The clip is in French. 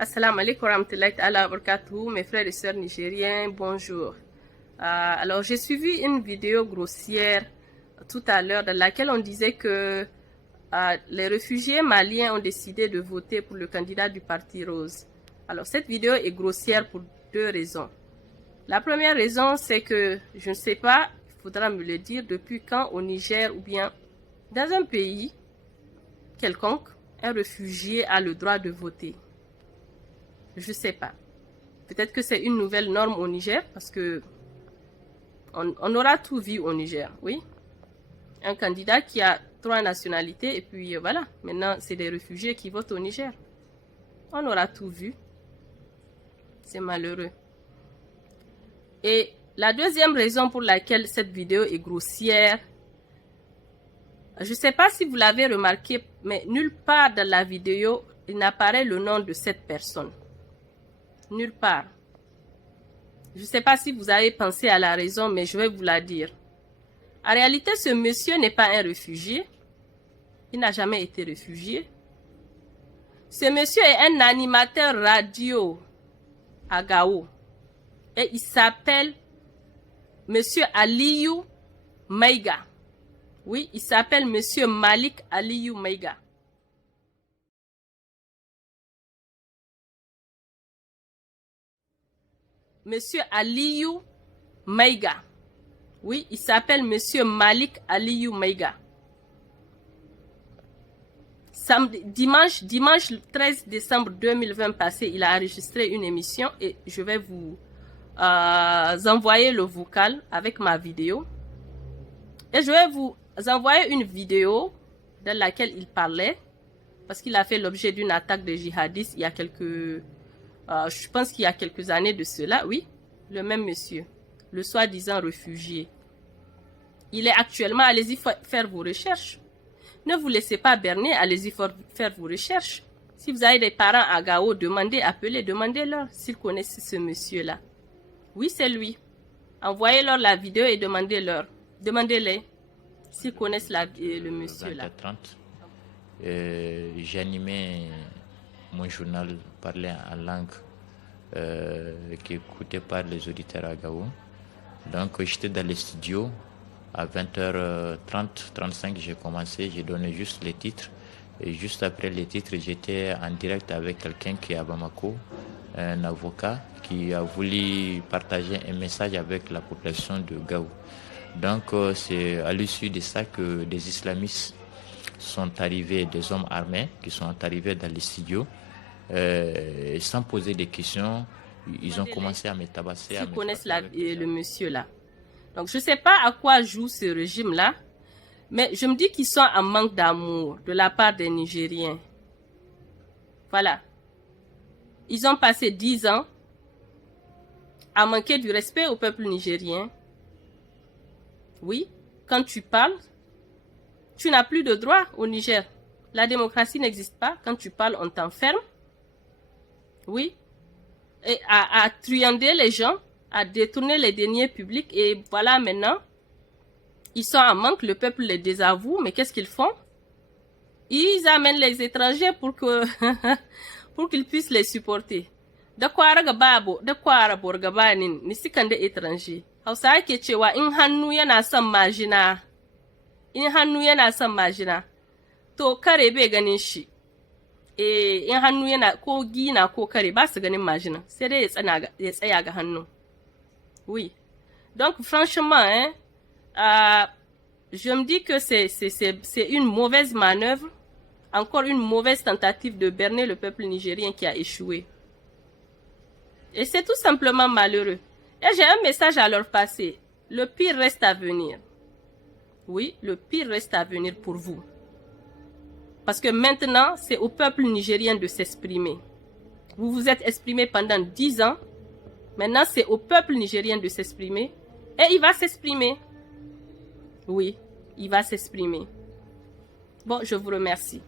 Assalamu alaikum warahmatullahi ta'ala wa barakatuhu, mes frères et sœurs nigériens, bonjour. Alors, j'ai suivi une vidéo grossière tout à l'heure dans laquelle on disait que les réfugiés maliens ont décidé de voter pour le candidat du Parti Rose. Alors, cette vidéo est grossière pour deux raisons. La première raison, c'est que je ne sais pas, il faudra me le dire, depuis quand au Niger ou bien dans un pays quelconque, un réfugié a le droit de voter. Je ne sais pas. Peut-être que c'est une nouvelle norme au Niger parce que on aura tout vu au Niger, oui. Un candidat qui a 3 nationalités et puis voilà. Maintenant, c'est des réfugiés qui votent au Niger. On aura tout vu. C'est malheureux. Et la deuxième raison pour laquelle cette vidéo est grossière, je ne sais pas si vous l'avez remarqué, mais nulle part dans la vidéo, il n'apparaît le nom de cette personne. Nulle part. Je ne sais pas si vous avez pensé à la raison, mais je vais vous la dire. En réalité, ce monsieur n'est pas un réfugié. Il n'a jamais été réfugié. Ce monsieur est un animateur radio à Gao. Et il s'appelle Monsieur Aliou Maïga. Oui, il s'appelle Monsieur Malik Aliou Maïga. Monsieur Aliou Maïga. Oui, il s'appelle Monsieur Malik Aliou Maïga. Dimanche 13 décembre 2020 passé, il a enregistré une émission et je vais vous envoyer le vocal avec ma vidéo. Et je vais vous envoyer une vidéo dans laquelle il parlait parce qu'il a fait l'objet d'une attaque de djihadistes il y a quelques... je pense qu'il y a quelques années de cela, oui, le même monsieur, le soi-disant réfugié. Il est actuellement, allez-y faire vos recherches. Ne vous laissez pas berner, allez-y faire vos recherches. Si vous avez des parents à Gao, demandez, appelez, demandez-leur s'ils connaissent ce monsieur-là. Oui, c'est lui. Envoyez-leur la vidéo et demandez-leur. Demandez-les s'ils connaissent le monsieur-là. 20h30, j'animais mon journal parlé en langue qui est écouté par les auditeurs à Gao. Donc j'étais dans les studios à 20h30, 35 j'ai commencé, j'ai donné juste les titres et juste après les titres j'étais en direct avec quelqu'un qui est à Bamako, un avocat qui a voulu partager un message avec la population de Gao. Donc c'est à l'issue de ça que des islamistes sont arrivés, des hommes armés qui sont arrivés dans les studios. Sans poser des questions, ils ont commencé à me tabasser. Ils connaissent le monsieur là. Donc je ne sais pas à quoi joue ce régime là, mais je me dis qu'ils sont en manque d'amour de la part des Nigériens. Voilà. Ils ont passé 10 ans à manquer du respect au peuple nigérien. Oui, quand tu parles, tu n'as plus de droit au Niger. La démocratie n'existe pas. Quand tu parles, on t'enferme. Oui. Et à truander les gens, à détourner les deniers publics. Et voilà maintenant, ils sont en manque, le peuple les désavoue. Mais qu'est-ce qu'ils font? Ils amènent les étrangers pour qu'ils puissent les supporter. Da kwara ga babo, da kwara borgabanin, ni sikan da étranger. Hausa ake cewa in hannu yana son majina. In hannu yana son majina. To kare bai ganin shi. In hannu yana ko gina ko kare ba su ganin majina. Sai dai ya tsaya ga hannu. Oui. Donc franchement, je me dis que c'est une mauvaise manœuvre. Encore une mauvaise tentative de berner le peuple nigérien qui a échoué. Et c'est tout simplement malheureux. Et j'ai un message à leur passer. Le pire reste à venir. Oui, le pire reste à venir pour vous. Parce que maintenant, c'est au peuple nigérien de s'exprimer. Vous vous êtes exprimé pendant 10 ans. Maintenant, c'est au peuple nigérien de s'exprimer. Et il va s'exprimer. Oui, il va s'exprimer. Bon, je vous remercie.